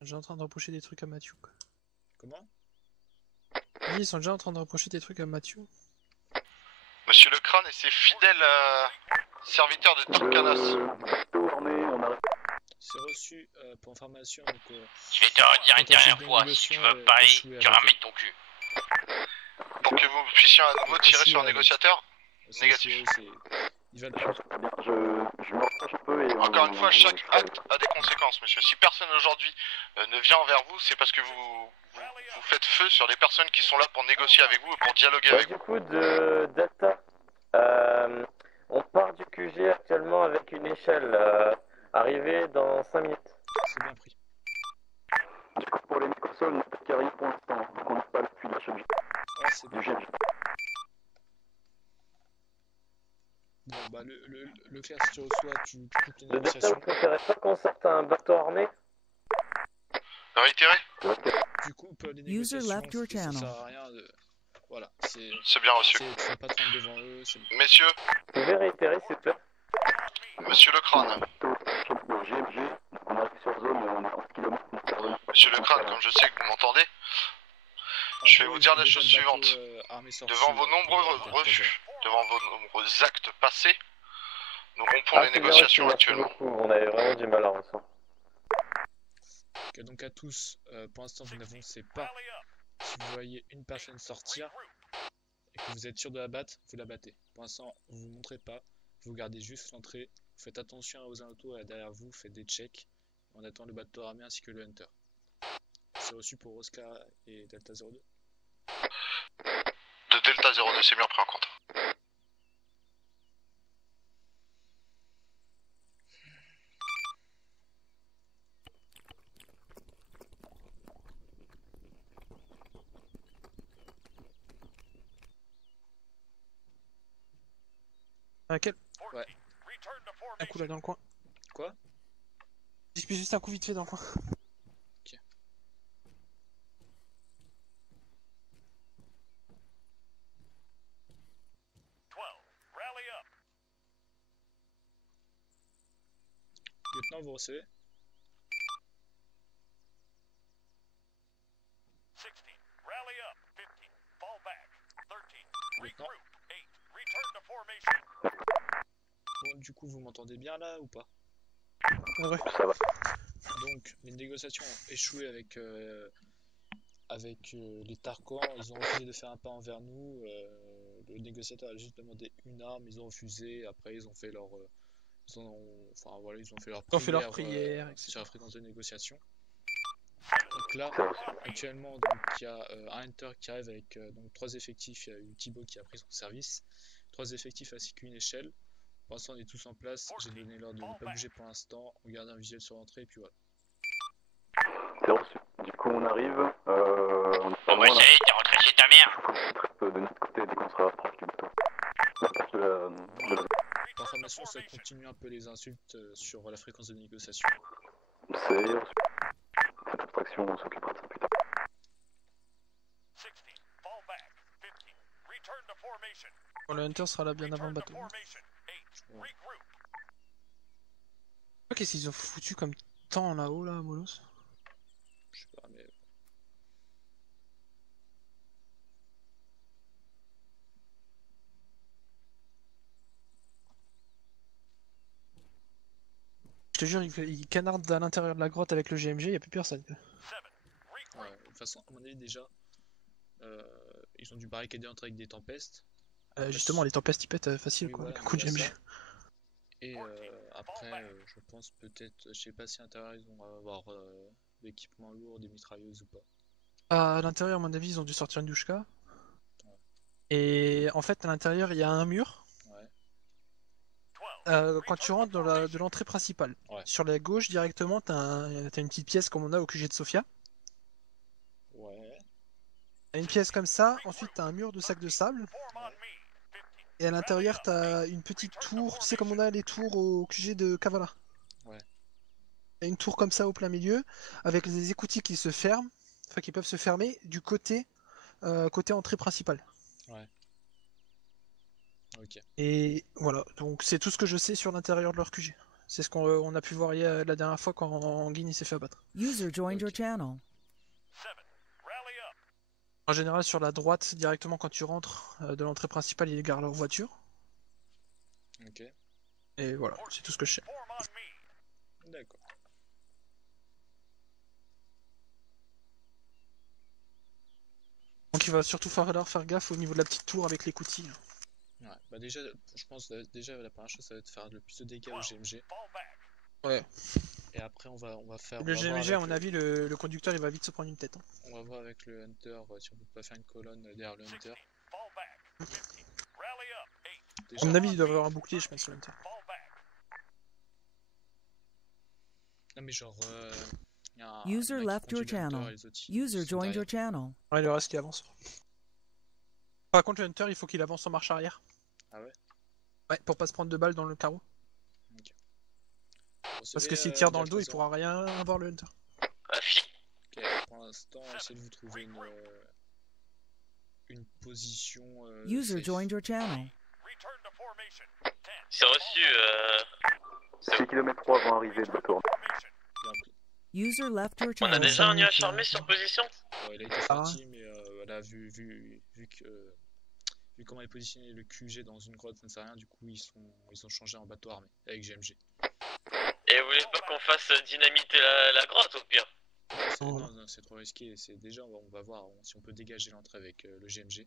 Déjà en train de reprocher des trucs à Mathieu. Quoi. Comment? Ils sont déjà en train de reprocher des trucs à Mathieu. Monsieur le crâne et ses fidèles serviteurs de Tirkanas. C'est reçu pour information. Donc, Je vais te redire une dernière fois, si tu veux parler, tu ramènes ton cul. Pour que vous puissiez à nouveau tirer sur un négociateur. Négatif. Il va... Je me rapproche un peu et... Encore une fois, chaque acte a des conséquences, monsieur. Si personne aujourd'hui ne vient envers vous, c'est parce que vous faites feu sur les personnes qui sont là pour négocier avec vous et pour dialoguer avec vous. Du coup, de Delta, on part du QG actuellement avec une échelle arrivée dans 5 minutes. C'est bien pris. Du coup, pour les microsols, on n'a pas de carrière pour l'instant, donc on n'a pas l'appui de la chaîne Ouais, c'est bien. du GMG. Bon, bah, le clair, si tu reçois, tu coupes les De Delta, négociations. vous préférez pas qu'on sorte un bateau armé? Réitérez. Tu coupes les négociations, ça sert à rien de... Voilà, C'est bien reçu. tu vas pas te rendre devant eux, c'est bon. Messieurs, Vous pouvez réitérer, s'il vous plaît? monsieur le crâne. Au GMG, donc on arrive sur zone, on est en kilomètres. Monsieur le crâne, comme je sais que vous m'entendez, je vais vous dire la chose suivante. Devant vos nombreux refus, devant vos nombreux actes passés, nous rompons les négociations actuellement. On avait vraiment du mal à ressentir. Ok, donc à tous, pour l'instant vous n'avancez pas. Si vous voyez une personne sortir et que vous êtes sûr de la battre, vous la battez. Pour l'instant, vous ne montrez pas, vous gardez juste l'entrée, vous faites attention aux alentours et derrière vous, faites des checks. On attend le bateau armé ainsi que le Hunter. C'est reçu pour Oscar et Delta 02. De Delta 02, c'est bien pris en compte. Quel Ouais. Un coup là dans le coin. Quoi? Dispute juste un coup vite fait dans le coin. Ok. Lieutenant, vous recevez? Lieutenant. Bon, du coup, vous m'entendez bien là ou pas? Ouais. Ça va. Donc, les négociations ont échoué avec les Tarkans. Ils ont refusé de faire un pas envers nous. Le négociateur a juste demandé une arme, ils ont refusé. Après, ils ont fait leur, ils ont fait leur prière, sur la fréquence de négociation. Donc là, actuellement, il y a un Hunter qui arrive avec donc 3 effectifs. Il y a eu Thibaut qui a pris son service. 3 effectifs ainsi qu'une échelle. Pour l'instant, on est tous en place. J'ai donné l'ordre de ne pas bouger pour l'instant. On garde un visuel sur l'entrée et puis voilà. C'est reçu. Du coup, on arrive. Bon bah ça y est, t'es rentré chez ta mère. De notre côté, dès qu'on se rapproche du bateau. Pour information, ça continue un peu les insultes sur la fréquence de négociation. C'est reçu. Faites abstraction, on s'occupera de ça plus tard. Bon, le Hunter sera là bien avant le bateau. Ouais. Qu'est-ce qu'ils ont foutu comme temps là-haut là, Molos? Je sais pas, mais... Je te jure, ils canardent à l'intérieur de la grotte avec le GMG, y'a plus personne. Ouais, de toute façon, à mon avis, déjà, ils ont dû barricader entre avec des tempestes. Justement, les tempêtes ils pètent facile Oui, quoi, voilà, avec un coup de GMG. ça. Et après, je pense peut-être, je sais pas si à l'intérieur ils vont avoir l'équipement lourd, des mitrailleuses ou pas. À l'intérieur, à mon avis, ils ont dû sortir une douchka. Et en fait, à l'intérieur, il y a un mur. Ouais. Quand tu rentres de l'entrée principale, Ouais. sur la gauche directement, t'as une petite pièce comme on a au QG de Sofia. Ouais. T'as une pièce comme ça, ensuite t'as un mur de sacs de sable. Et à l'intérieur, t'as une petite tour, tu sais comme on a les tours au QG de Kavala. Ouais. T'as une tour comme ça au plein milieu, avec les écoutilles qui se ferment, enfin qui peuvent se fermer du côté entrée principale. Ouais. Ok. Et voilà, donc c'est tout ce que je sais sur l'intérieur de leur QG. C'est ce qu'on a pu voir la dernière fois quand Guin s'est fait abattre. User joined your channel. En général, sur la droite, directement quand tu rentres de l'entrée principale, ils garent leur voiture. Ok. Et voilà, c'est tout ce que je sais. D'accord. Donc il va surtout falloir faire gaffe au niveau de la petite tour avec les coutilles. Ouais, bah déjà, je pense déjà la première chose ça va être de faire le plus de dégâts au GMG. Ouais. Et après on va faire. Le GMG à mon avis, le conducteur il va vite se prendre une tête. Hein. On va voir avec le Hunter si on peut pas faire une colonne derrière le Hunter. À mon avis il doit avoir un bouclier je pense le Hunter. Non mais genre... User left your channel. User joined your channel. Ouais, le reste qui avance. Par contre, le Hunter, il faut qu'il avance en marche arrière. Ah ouais? Ouais, pour pas se prendre de balles dans le carreau. Okay. Parce que s'il tire dans le dos, il pourra rien avoir le Hunter. Ok, pour l'instant, essayez de vous trouver une position. User joined your channel. C'est reçu. 6 km 3 vont arriver de retour. User left your On channel. a déjà un nuage armé sur position? Ouais, il a été sorti, mais voilà, vu comment est positionné le QG dans une grotte, ça ne sert à rien, du coup ils ont changé en bateau armé avec GMG. Et vous voulez pas qu'on fasse dynamiter la grotte au pire? Non, c'est trop risqué, déjà on va voir si on peut dégager l'entrée avec le GMG.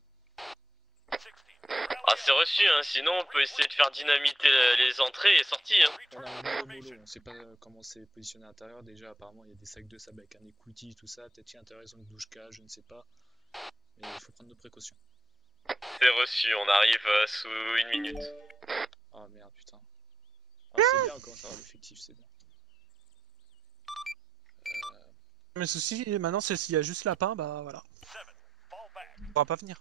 Ah c'est reçu, hein. Sinon on peut essayer de faire dynamiter les entrées et sorties. Hein. On a un mollo, on sait pas comment c'est positionné à l'intérieur, déjà apparemment il y a des sacs de sable avec un écoutille, tout ça, peut-être qu'à l'intérieur ils ont une douche-K, je ne sais pas, mais il faut prendre nos précautions. C'est reçu, on arrive sous 1 minute. Ah merde putain. Ah c'est bien, on commence à avoir l'effectif, c'est bien. Mais le souci maintenant c'est s'il y a juste lapin, bah voilà. Il pourra pas venir.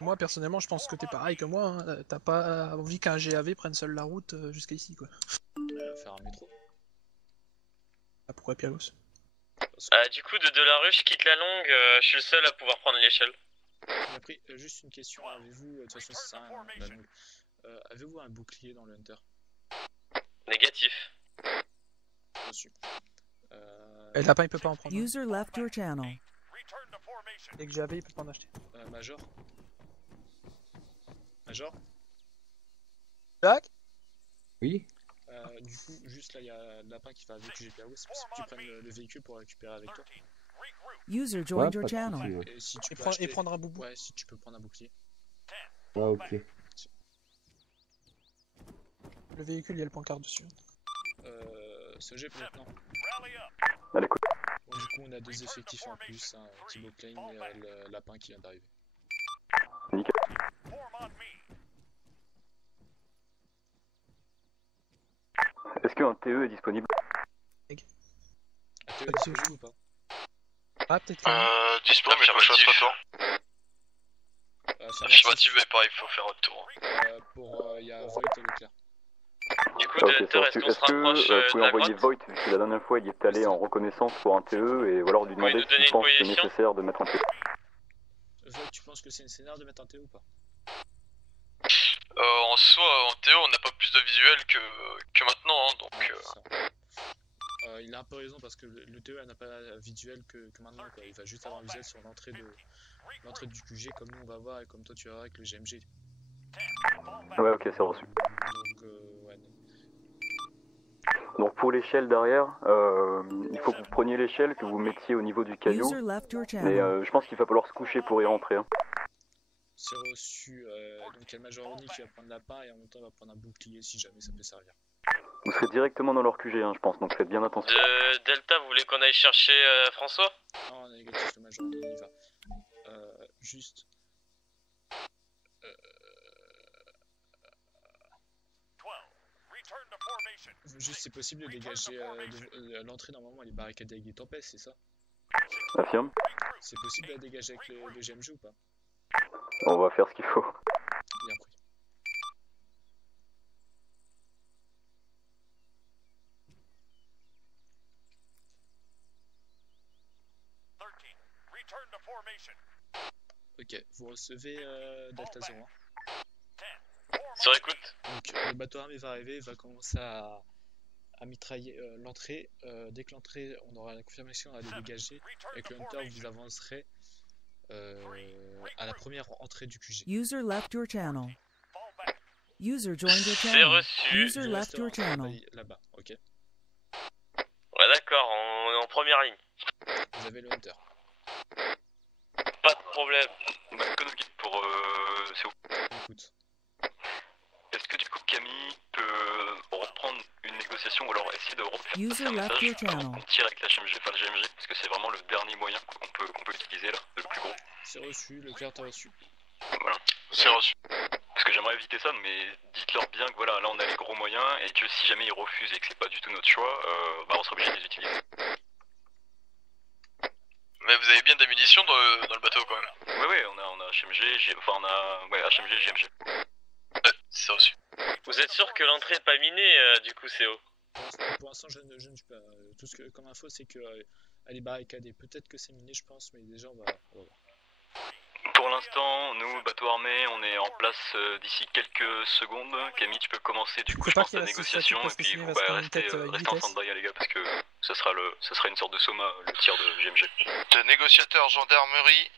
Moi personnellement je pense que t'es pareil que moi, hein. T'as pas envie qu'un GAV prenne seul la route jusqu'à ici quoi. Faire un métro. Ah, pourquoi Pialos? Du coup de la rue je quitte la longue, je suis le seul à pouvoir prendre l'échelle. J'ai appris juste une question, avez-vous, de toute façon c'est ça la longue, avez-vous un bouclier dans le Hunter? Négatif. Reçu. Et le lapin il peut pas en prendre. User left your channel. Et que GAV il peut pas en acheter. Major? Major? Tac. Oui. Du coup, juste là, il y a le lapin qui va avec GPAO, c'est possible que tu prennes le véhicule pour récupérer avec toi. User joined your channel. Et, si tu et prendre un boubou. Ouais, si tu peux prendre un bouclier. Ah, ok. Le véhicule, il y a le pancart dessus. Ce jet maintenant. Allez, cool. Bon, du coup, on a 2 effectifs en plus, hein, Thibaut Klein et le lapin qui vient d'arriver. Nickel. Est-ce qu'un TE est disponible? Un TE est disponible ou pas? Ah, peut-être. Dispo, mais faut que je fasse retour. Affirmatif, mais pareil, il faut faire retour. Il y a Voigt et Leclerc. Du coup, Ok, Delta, est-ce qu'on se rapproche vous pouvez de la envoyer grotte? Voigt, vu que la dernière fois il est allé en reconnaissance pour un TE, et ou alors lui demander nous donner s'il une pense que c'est position nécessaire de mettre un TE. Voigt, tu penses que c'est nécessaire de mettre un TE ou pas? En soi, en théo, on n'a pas plus de visuel que maintenant, hein, donc... Il a un peu raison parce que le TE n'a pas visuel que maintenant, quoi. Il va juste avoir un visuel sur l'entrée du QG comme nous on va voir et comme toi tu vas voir avec le GMG. Ouais, ok, c'est reçu. Donc, ouais. Donc pour l'échelle derrière, il faut que vous preniez l'échelle, que vous mettiez au niveau du caillou. User left your Mais channel. je pense qu'il va falloir se coucher pour y rentrer. Hein. C'est reçu. Donc il y a le Major Oni qui va prendre la part et en même temps il va prendre un bouclier si jamais ça peut servir. Vous serez directement dans leur QG, hein, je pense, donc faites bien attention. Delta, vous voulez qu'on aille chercher François? Non, on est négatif, le Major Oni il y va. Juste. Juste, c'est possible de dégager l'entrée. Normalement elle est barricadée avec des tempêtes, c'est ça? Affirme. C'est possible de la dégager avec le GMG ou pas? On va faire ce qu'il faut. Bien pris. Ok, vous recevez Delta 01. Sur écoute. Donc le bateau armé va arriver, va commencer à mitrailler l'entrée. Dès que l'entrée, on aura la confirmation à les dégager. Avec le Hunter, vous avancerez à la première entrée du QG. User left your channel. User joined your C'est channel. reçu. User left your channel. Là-bas, ok. Ouais, d'accord, on est en première ligne. Vous avez le Hunter. Pas de problème. Pour c'est où? Écoute. Est-ce que du coup Camille peut reprendre une négociation ou alors essayer de refaire User un left message your channel. on tire avec la GMG, enfin le GMG, parce que c'est vraiment le dernier moyen qu'on peut utiliser là, le plus gros. C'est reçu, le cœur t'a reçu. Voilà, c'est reçu. Parce que j'aimerais éviter ça, mais dites-leur bien que voilà, là on a les gros moyens et que si jamais ils refusent et que c'est pas du tout notre choix, on sera obligé de les utiliser. Mais vous avez bien des munitions dans le bateau quand même. Oui, on a HMG, on a HMG et GMG. C'est reçu. Vous êtes sûr que l'entrée est pas minée, du coup, CO? Pour l'instant, je ne sais pas. Tout ce que, comme info, c'est que elle est barricadée. Peut-être que c'est miné, je pense, mais déjà, on va voir. Pour l'instant, nous, bateau armé, on est en place d'ici quelques secondes. Camille, tu peux commencer du coup, je pense, la négociation, et puis vous restez en stand-by, les gars, parce que ça sera une sorte de soma, le tir de GMG. De négociateur gendarmerie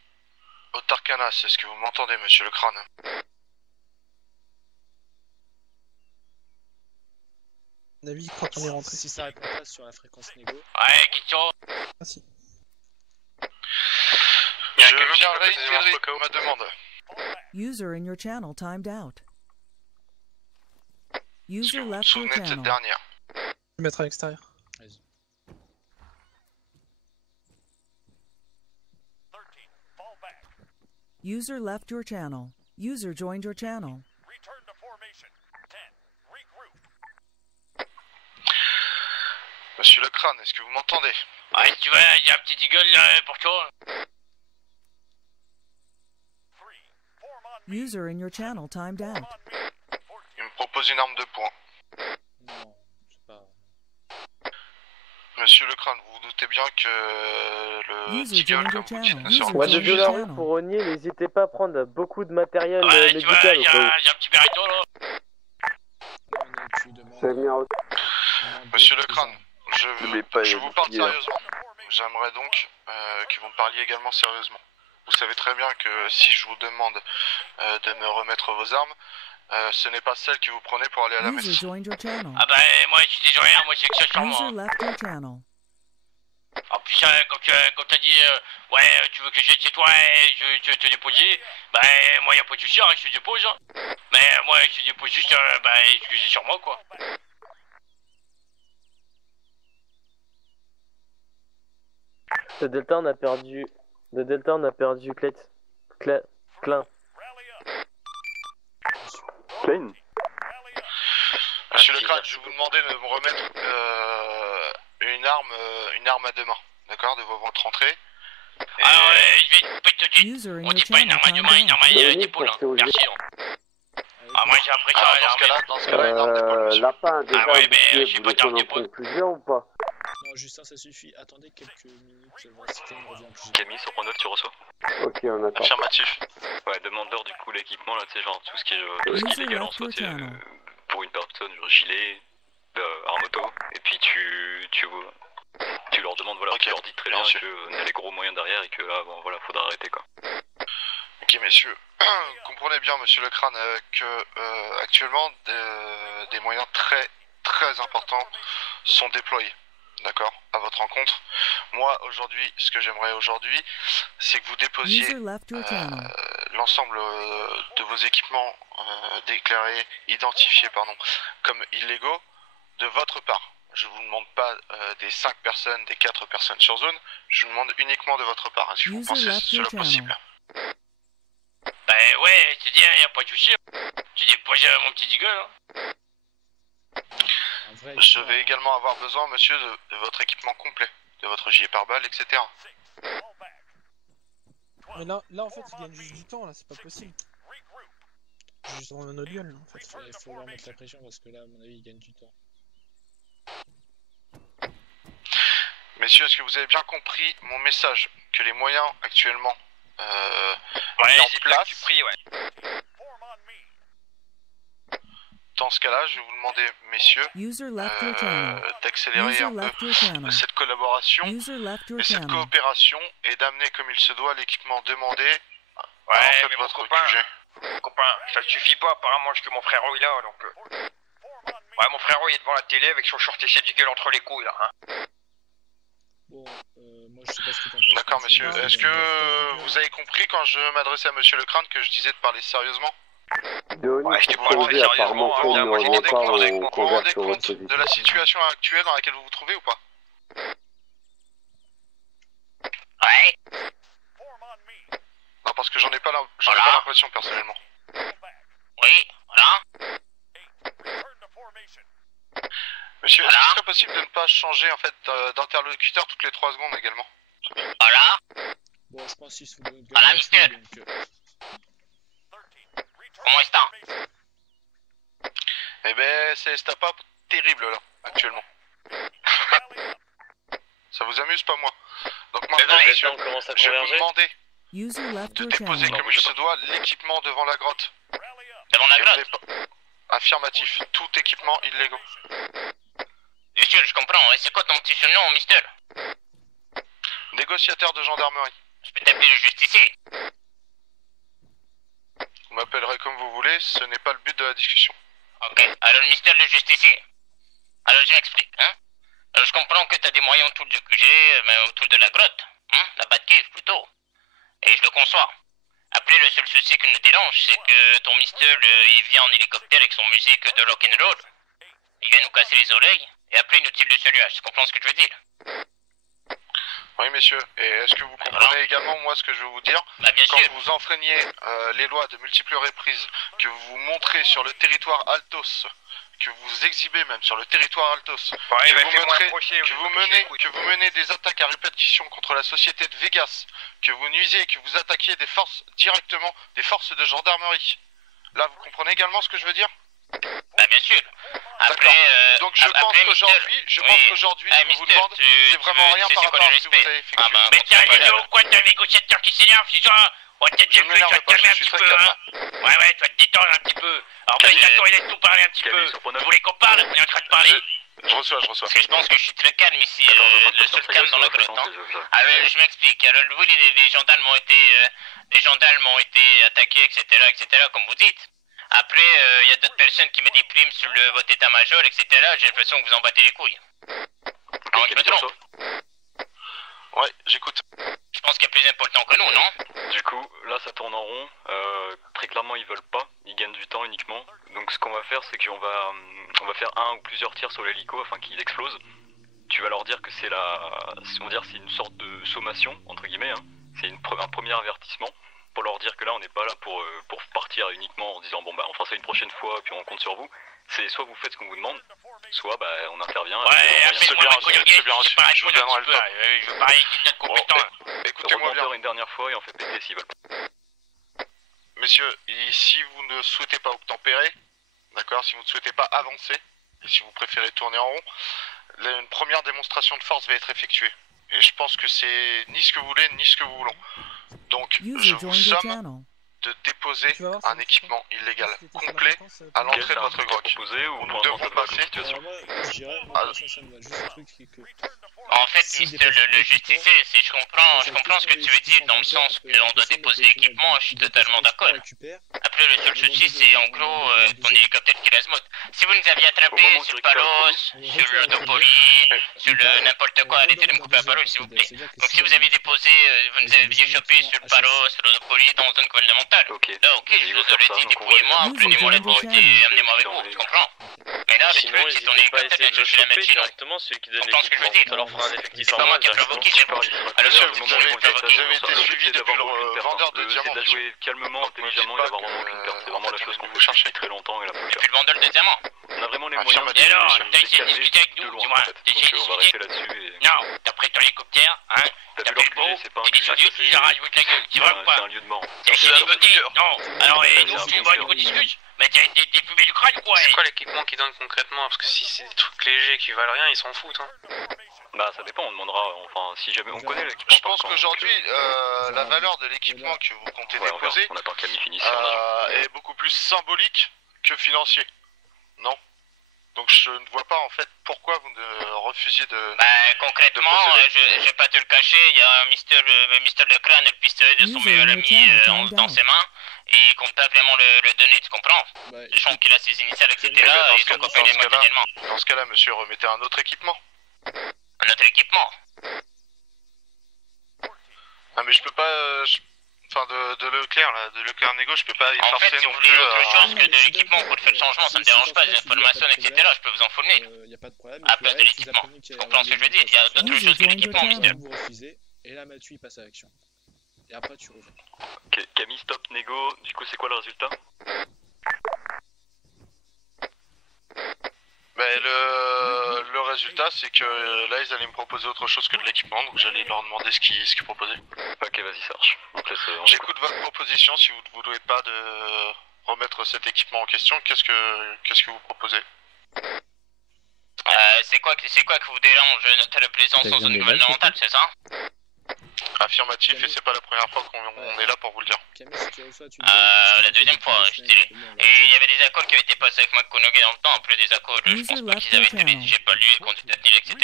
au Tarkanas, est-ce que vous m'entendez, monsieur le crâne? Navi, quand on est rentré. Si ça répond pas sur la fréquence négo. Ouais, question. Ah si. Je viens réitérer ma demande. User in your channel timed out. User Est-ce que vous vous left your souvenez de cette channel. dernière? Je vais mettre à l'extérieur. Vas-y. User left your channel. User joined your channel. Monsieur le crâne, est-ce que vous m'entendez? Ouais, si tu veux, j'ai un petit deagle là pour toi. User in your channel timed out. Il me propose une arme de poing. Non, je sais pas. Monsieur le crâne, vous vous doutez bien que le User deagle, joined comme your vous dites, channel. ne sera User pas Ouais, de joined your la rue channel. pour Rognier, n'hésitez pas à prendre beaucoup de matériel Ouais, tu vois, médical j'ai au cas où. un petit berito là. Non, tu demandes. C'est bien. Monsieur le crâne, je vous parle sérieusement. J'aimerais donc que vous me parliez également sérieusement. Vous savez très bien que si je vous demande de me remettre vos armes, ce n'est pas celle que vous prenez pour aller à la User messe. joined your channel. Ah bah, moi, je suis déjà rien, moi, j'ai que ça sur moi. User left your channel. En plus, comme t'as dit, ouais, tu veux que j'aide chez toi et je te déposer, bah, moi, y'a pas de souci, hein, je te dépose. Hein. Mais moi, je te dépose juste ce que j'ai sur moi, quoi. De Delta, on a perdu Klein. Klein. Monsieur le crâne, je vais vous demander de me remettre une arme à deux mains, d'accord, de votre entrée. Et... Alors, je vais te tout de suite. User in On your dit pas une channel arme à deux mains, timed une out. arme à d'épaule, hein. Merci. Hein. Ah, moi, j'ai appris ça à dans ce cas-là, une arme d'épaule, monsieur. Lapin, déjà, Ah ouais, mais vous j'ai pas voulez d'arme qu'on en d'épaule. prenne plusieurs ou pas? Non, Justin, ça suffit. Attendez quelques minutes, voir si Klein revient plus. Camille, sur point 9, tu reçois? Ok, on attend. Affirmatif. Ouais, demande-leur du coup l'équipement là, tu sais, genre tout ce qui est légal en soi, tu sais, Channel. pour une personne, genre gilet, arme auto, et puis tu leur demandes, voilà, Ok, tu leur dis très bien bien sûr. qu'on a les gros moyens derrière et que là, bon, voilà, faudra arrêter quoi. Ok, messieurs, comprenez bien, monsieur le crâne, que actuellement des moyens très très importants sont déployés, d'accord, à votre rencontre. Moi, aujourd'hui, ce que j'aimerais aujourd'hui, c'est que vous déposiez User left your channel. l'ensemble de vos équipements déclarés, identifiés, pardon, comme illégaux de votre part. Je vous demande pas des 5 personnes, des 4 personnes sur zone, je vous demande uniquement de votre part. Est-ce que vous User pensez left your cela possible? Bah, ouais, je te dis, y'a pas de souci. Tu déposes mon petit deagle, hein. En vrai, Je vais également avoir besoin, monsieur, de votre équipement complet, de votre gilet pare-balles, etc. Mais là, en fait, ils gagnent juste du temps, là, c'est pas possible. Juste dans un autre gueule, là, en fait. il faut leur mettre la pression parce que là, à mon avis, ils gagnent du temps. Messieurs, est-ce que vous avez bien compris mon message? Que les moyens actuellement Ouais, en j'ai place. pris, ouais. Dans ce cas-là, je vais vous demander, messieurs, d'accélérer un peu cette collaboration et cette coopération et d'amener comme il se doit l'équipement demandé à l'entrée de votre QG. Copain, ça ne suffit pas, apparemment, parce que mon frérot il est là, donc... Ouais, mon frérot il est devant la télé avec son short et ses gueules entre les couilles, là, hein. Bon, moi je sais pas ce que t'en penses. D'accord, monsieur. Est-ce que vous avez compris quand je m'adressais à monsieur le crâne que je disais de parler sérieusement? Ouais, je t'ai pas demandé sérieusement, Vous vous rendez compte de la situation actuelle dans laquelle vous vous trouvez ou pas? Ouais. Non, parce que j'en ai pas l'impression personnellement. Oui, voilà. Monsieur, est-ce qu'il serait possible de ne pas changer en fait d'interlocuteur toutes les 3 secondes également? Voilà. Bon, je pense qu'il se fout de notre gueule. Voilà, Mister. Comment est-ce que Eh ben, c'est pas terrible là, actuellement. Ça vous amuse pas moi? Donc maintenant, messieurs, je vais vous demander de déposer comme il se doit l'équipement devant la grotte. Devant la grotte? Affirmatif, tout équipement illégaux. Monsieur, je comprends, et c'est quoi ton petit surnom, Mister? Négociateur de gendarmerie. Je peux t'appeler le justicier. Vous m'appellerez comme vous voulez, ce n'est pas le but de la discussion. Ok, alors le Mister le justicier. Alors je m'explique, hein. Alors je comprends que t'as des moyens autour du QG, mais autour de la grotte, hein, la Batcave plutôt. Et je le conçois. Après, le seul souci qui nous dérange, c'est que ton Mister, il vient en hélicoptère avec son musique de rock'n'roll. Il vient nous casser les oreilles, et après il nous tire le cellulaire, tu comprends ce que je veux dire? Oui, messieurs, et est-ce que vous comprenez également, moi, ce que je veux vous dire? Bah, bien quand sûr. vous enfreignez les lois de multiples reprises, que vous vous montrez sur le territoire Altos, que vous exhibez même sur le territoire Altos, Ouais, que vous menez des attaques à répétition contre la société de Vegas, que vous nuisez, que vous attaquiez des forces directement, des forces de gendarmerie. Là, vous comprenez également ce que je veux dire? Bah bien sûr. Après, donc je pense qu'aujourd'hui, ce que vous demande, c'est vraiment rien par rapport à ce que vous avez effectué. Mais tiens, Léo, quoi, t'as un négociateur qui s'énerve, c'est ça? Oh, peut-être tu vas te calmer un petit peu, hein. Ouais, tu vas te détendre un petit peu. Alors, ben, d'accord, il laisse nous parler un petit peu. Vous voulez qu'on parle? On est en train de parler. Je reçois. Parce que je pense que je suis très calme ici, le seul calme dans la grotte, hein. Alors, je m'explique. Alors, oui, les gendarmes ont été attaqués, etc., comme vous dites. Après, il y a d'autres personnes qui me dépriment sur votre état-major, etc. J'ai l'impression que vous en battez les couilles. Non, je me trompe. Ouais, j'écoute. Je pense qu'il y a plus important que nous, non? Du coup, là ça tourne en rond. Très clairement, ils veulent pas. Ils gagnent du temps uniquement. Donc ce qu'on va faire, c'est qu'on va faire un ou plusieurs tirs sur l'hélico afin qu'il explose. Tu vas leur dire que c'est c'est une sorte de sommation, entre guillemets, hein. C'est un premier avertissement. Pour leur dire que là on n'est pas là pour partir uniquement en disant bon bah on fera ça une prochaine fois puis on compte sur vous. C'est soit vous faites ce qu'on vous demande, soit bah on intervient. Ouais, c'est bien reçu, je vous donnerai le temps. Je veux pareil qu'il est compétent. Écoutez-moi bien. Une dernière fois et on fait péter s'ils veulent. Messieurs, et si vous ne souhaitez pas obtempérer, d'accord, si vous ne souhaitez pas avancer, et si vous préférez tourner en rond, une première démonstration de force va être effectuée. Et je pense que c'est ni ce que vous voulez, ni ce que vous voulez. Donc, je vous somme de déposer un équipement illégal complet à l'entrée de votre grotte. Ou nous devons passer. En fait, le justicier, si je comprends ce que tu veux dire dans le sens qu'on doit déposer l'équipement, je suis totalement d'accord. Après, le seul souci, c'est en gros ton hélicoptère qui remonte. Si vous nous aviez attrapés sur Paros, sur le Dopoli, sur le n'importe quoi, arrêtez de me couper la parole s'il vous plaît. Donc si vous avez déposé, vous nous aviez chopé sur le Paros, sur le Dopoli dans une zone gouvernementale. Là, ok, je vous aurais dit dépouillez-moi, prenez-moi la tête et amenez-moi avec vous, tu comprends? Mais là, le truc, c'est ton hélicoptère vient chercher la médecine. directement celui qui donne l'équipement, ce que je veux dire. Ça leur fera un effectif. C'est pas moi qui ai provoqué, c'est pas. Alors, Monsieur, vous avez été suivi depuis le vendeur de diamants. C'est de jouer calmement, intelligemment et d'avoir vraiment aucune perte. C'est vraiment la chose qu'on peut chercher depuis très longtemps et la plus. Depuis le vendeur de diamants. On a vraiment les moyens Et alors, t'as essayé de discuter avec nous, dis-moi. T'as essayé de on va discuter. rester là-dessus. Non, t'as pris ton hélicoptère, hein. T'as pris le beau, t'es descendu, tu leur as joué de la gueule. Tu vois ou pas? C'est un lieu de mort. T'as essayé de discuter? Non. Alors, nous, tu vois, nous discute. Mais t'es fumé du crâne ou quoi? C'est quoi l'équipement qu'ils donnent concrètement? Parce que si c'est des trucs légers qui valent rien, ils s'en foutent, hein. Bah ça dépend, on demandera, enfin si jamais on connaît l'équipement. Je pense qu'aujourd'hui, la valeur de l'équipement que vous comptez déposer on attend Camille finisse, est beaucoup plus symbolique que financier, non? Donc je ne vois pas en fait pourquoi vous ne refusiez de... Bah concrètement, je vais pas te le cacher, il y a Mister Le Crâne et le pistolet de son meilleur ami dans ses mains, et il compte pas vraiment le donner, tu comprends? Je sens qu'il a ses initiales, etc. et son copain est matériellement. Dans ce cas-là, monsieur, remettez un autre équipement. Un autre équipement? Ah mais je peux pas... Enfin de Leclerc là, de Leclerc Négo, je peux pas y forcer non plus. En fait, si vous voulez autre chose que de l'équipement pour faire le changement, ça me dérange pas, des informations, etc. Je peux vous en fournir. Y a pas de problème. À place de l'équipement. Tu comprends ce que je veux dire? Il y a d'autres choses que l'équipement, mister. Vous refusez, et là Mathieu il passe à l'action. Et après tu reviens. Ok, Camille stop négo, du coup c'est quoi le résultat? Mais le résultat c'est que là ils allaient me proposer autre chose que de l'équipement, donc j'allais leur demander ce qu'ils proposaient. Ok vas-y ça marche. J'écoute votre proposition, si vous ne voulez pas de remettre cet équipement en question, qu'est-ce que vous proposez? C'est quoi que vous dérange notre présence dans une gouvernementale, c'est ça? Affirmatif, et c'est pas la première fois qu'on est là pour vous le dire. La deuxième fois, je dirais. Et il y avait des accords qui avaient été passés avec McConaughey dans le temps, après des accords, je pense pas qu'ils avaient été rédigés par lui, conduite à tenir, etc.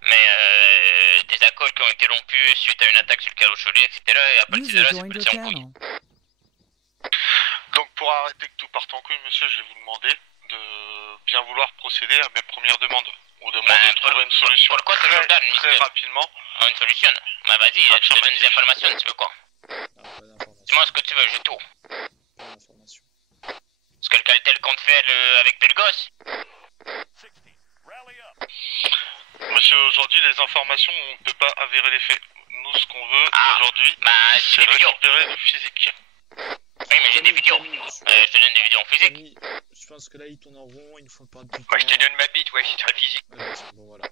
Mais des accords qui ont été rompus suite à une attaque sur le Carrocholi, etc. Et à partir de là, c'est parti en couille. Donc pour arrêter que tout parte en couille, monsieur, je vais vous demander de bien vouloir procéder à mes premières demandes. Ou de moins de trouver une solution très rapidement. Une solution? Bah vas-y, je te donne des informations, tu veux quoi? Dis-moi ce que tu veux, j'ai tout. Est-ce que le cartel compte faire avec Pelgos? Monsieur, aujourd'hui, les informations, on ne peut pas avérer les faits. Nous, ce qu'on veut aujourd'hui, c'est récupérer du physique. Oui, mais j'ai des vidéos. Je te donne des vidéos en physique. Je pense que là, ils tournent en rond, ils nous font perdre du temps. Moi, je te donne ma bite, ouais, c'est très physique. Bon, voilà.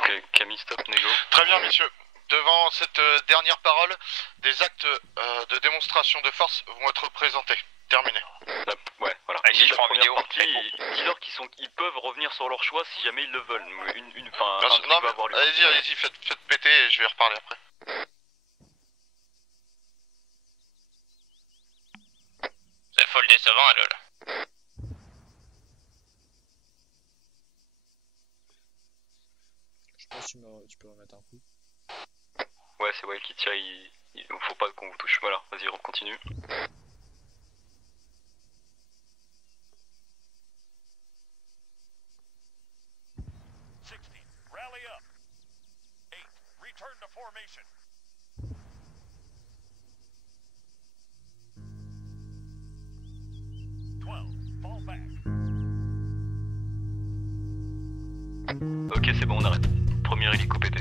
Ok, Camille, stop, négo. Très bien, messieurs. Devant cette dernière parole, des actes de démonstration de force vont être présentés. Terminé. Ouais, voilà. Vas-y, je prends en vidéo. Dis-leur qu'ils peuvent revenir sur leur choix si jamais ils le veulent. Allez-y, faites péter et je vais reparler après. C'est full décevant, lol. Je pense que tu peux remettre un coup. Ouais, c'est Wild qui tire, il faut pas qu'on vous touche. Voilà, vas-y, on continue. Ok, c'est bon, on arrête. Premier hélico pété.